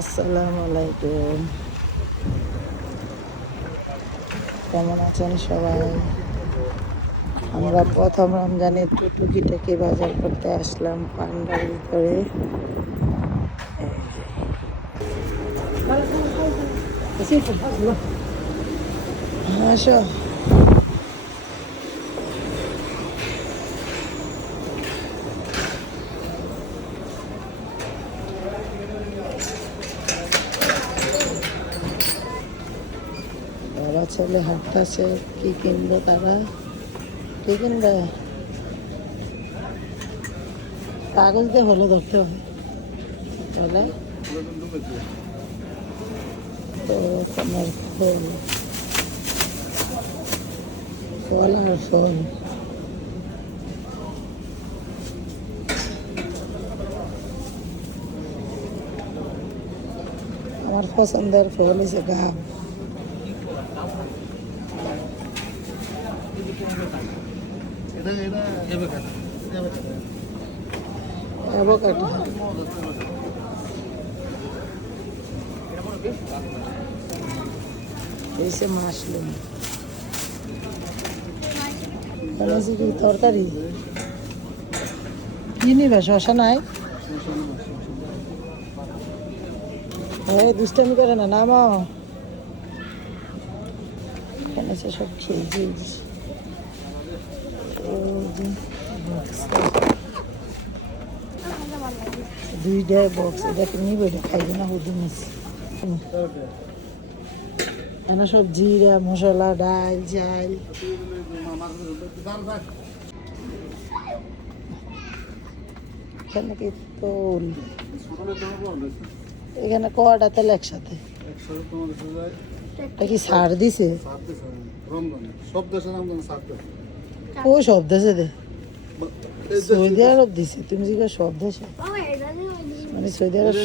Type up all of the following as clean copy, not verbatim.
আসসালামু আলাইকুম। কেমন আছেন সবাই? আমরা প্রথম রমজানে টুকটুকিটাকে বাজার করতে আসলাম পান্ডার ভিতরে। আসো, বাবা ছেলে হাঁটতেছে। কি কিনবে তারা? কি কিনবে? কাগজ দিয়ে হলো ধরতে হবে তাহলে তো তোমার ফল ফল আর ফল। আমার পছন্দের ফল হচ্ছে গাব। অ্যাভোকাডো হয়েছে মাশরুম। কি তরকারি কি নিবে? শশা নাই? দুষ্টামি করে না, নামাও। এখানে সব খেয়েছি। দুইটা বক্স, এটাকে নিবে, এটা খাইবে না হুদু নিচ্ছি। এখানে সব জিরা মশলা, ডাল চাল। এখানে কি তোল? এখানে কটা তেল একসাথে? এটা কি ছাড় দিছে? ও সব দেশে দে, সৌদি আরব দিছে। তুমি জিজ্ঞাসা সব দেশে মানে সৌদি আরব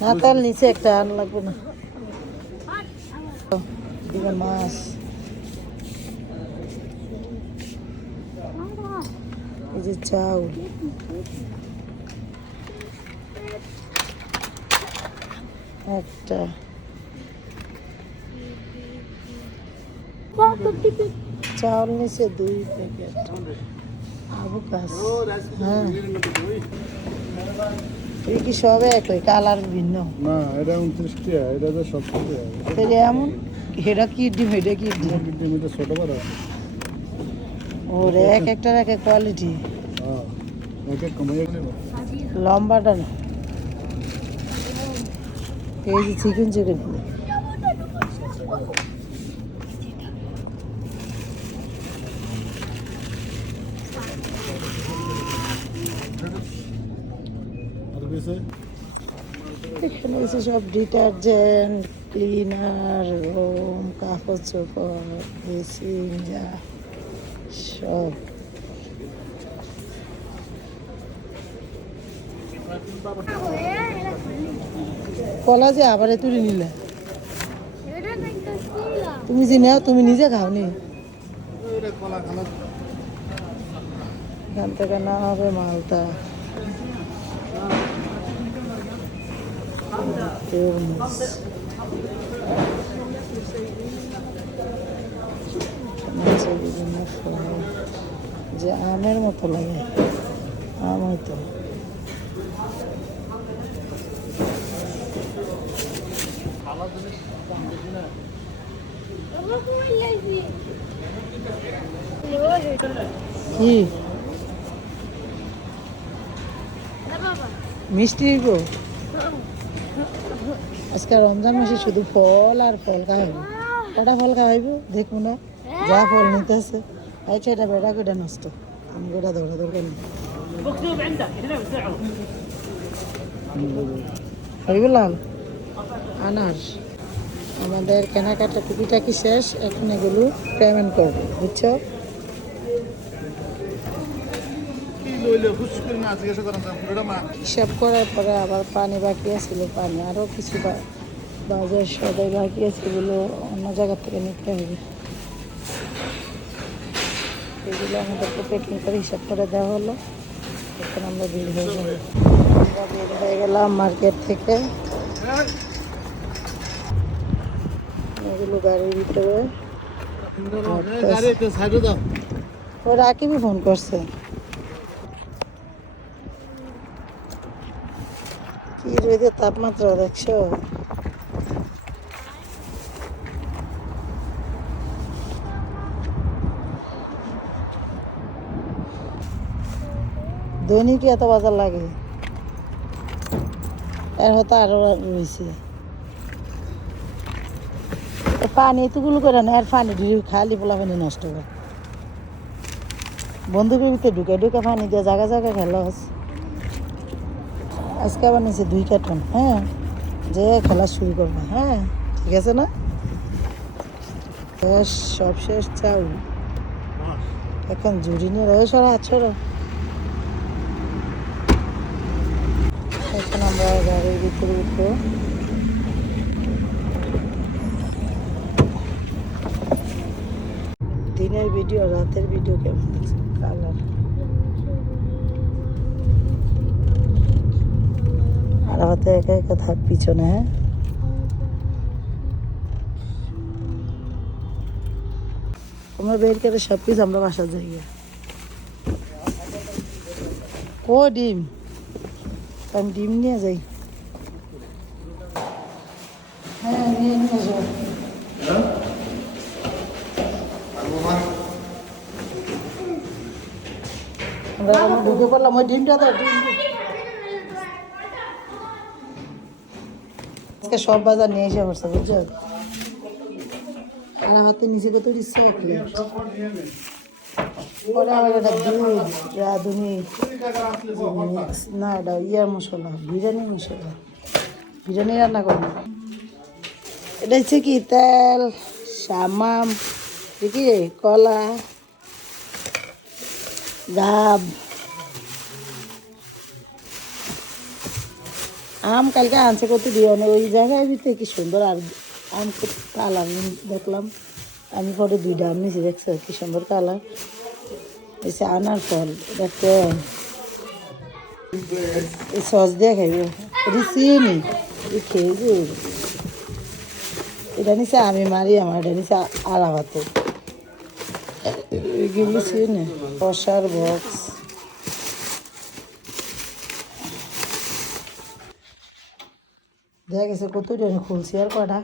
না, তার নিচে একটা আন লাগবে না। দিবেন মাছ, এই যে চাউল, একটা চাউল নিচে 2 প্যাকেট আবু কাস। হ্যাঁ, এই কি সব একই কালার ভিন্ন? না, এটা 29 টাকা, এটা তো সব থেকে তাহলে এমন এটা কি ডিম? এটা কি ডিম? ডিম এটা ছোট বড়। ওর এক একটার এক এক কোয়ালিটি। হ্যাঁ, এক এক কমাই নেব। লম্বাটা না, এই যে চিকেন চিকেন আর বেশি এখানে এসে সব ডিটারজেন্ট, ক্লিনার, রোম, কাপড় চোপড়, ড্রেসিং, যা সব। কলা যে আবার তুলে নিলে তুমি চিনাও, তুমি নিজে খাওনি। এখান থেকে না হবে মালটা, তরমুজ, বিভিন্ন ফল যে আমের মতো লাগে, আম হয়তো। কি মিষ্টি গো? আজকে রমজান মাসে শুধু ফল আর ফল খাওয়াইব। কটা ফল খাওয়াইব দেখবো না? যা ফল নিতেছে। আচ্ছা, এটা বেড়া কেটে নষ্ট, আমি গোটা দৌড়া দরকার নেই। লাল আনার আমাদের কেনাকাটা টুকিটাকি শেষ, এখন এগুলো পেমেন্ট করবো, বুঝছো? হিসাব করার পরে আবার পানি বাকি আছিল, পানি আরও কিছু বাজার সদাই বাকি আছে, এগুলো অন্য জায়গা থেকে নিতে হবে। এগুলো আমাদেরকে প্যাকিং করে হিসাব করে দেওয়া হলো। এখন আমরা বের হয়ে গেলাম মার্কেট থেকে। এগুলো গাড়ির ভিতরে গাড়ি একটু সাইডে দাও। ও রাকিবই ফোন করছে। কি রোদের তাপমাত্রা দেখছো? দৈনিক এত বাজার লাগে, এর হয়তো আরো রয়েছে। পানি এতগুলো করে না, আর পানি খালি পোলা পানি নষ্ট করে বন্ধুকের ভিতরে ঢুকে ঢুকে পানি দিয়ে জায়গা জায়গা খেলা হচ্ছে। আজকে আবার নিচে 2 কার্টন। হ্যাঁ, যে খেলা শুরু করবে। হ্যাঁ, ঠিক আছে না? শেষ, সব শেষ। চাউ এখন জুড়ি নিয়ে রয়ে সরা আছো। এখন আমরা গাড়ির ভিতরে উঠবো। দিনের ভিডিও রাতের ভিডিও কেমন লাগছে? কালার আর হাতে একা একা থাক পিছনে। হ্যাঁ, আমরা বের করে সব কিছু আমরা বাসা যাই। ও ডিম, আমি ডিম নিয়ে যাই। হ্যাঁ, নিয়ে নিয়ে যাও। আমরা ঢুকে পড়লাম। ওই ডিমটা দাও, ডিম। আজকে সব বাজার নিয়ে এসে পড়ছে, বুঝছো? আর হাতে নিচে কত চকলেট। পরে আবার এটা দুধ, রাঁধুনি, না এটা ইয়ার মশলা, বিরিয়ানি মশলা। বিরিয়ানি রান্না করবো। এটা হচ্ছে কি তেল, সামাম, দেখি কলা, ডাব, আম কালকে আনছে কত দিয়ে ওই জায়গায় ভিতরে কি সুন্দর। আর আম কালার দেখলাম আমি, পরে 2টা আম নিয়েছি, দেখছো কি সুন্দর কালার এসে। আনার ফল দেখতে এই সস দিয়ে খাইব। এটি চিনি খেয়ে এটা নিচে আমি মারি, আমার এটা নিচে আলাভাতে এগুলো চিনি। কষার বক্স, দেখা গেছে কত খুলছি আর কটা।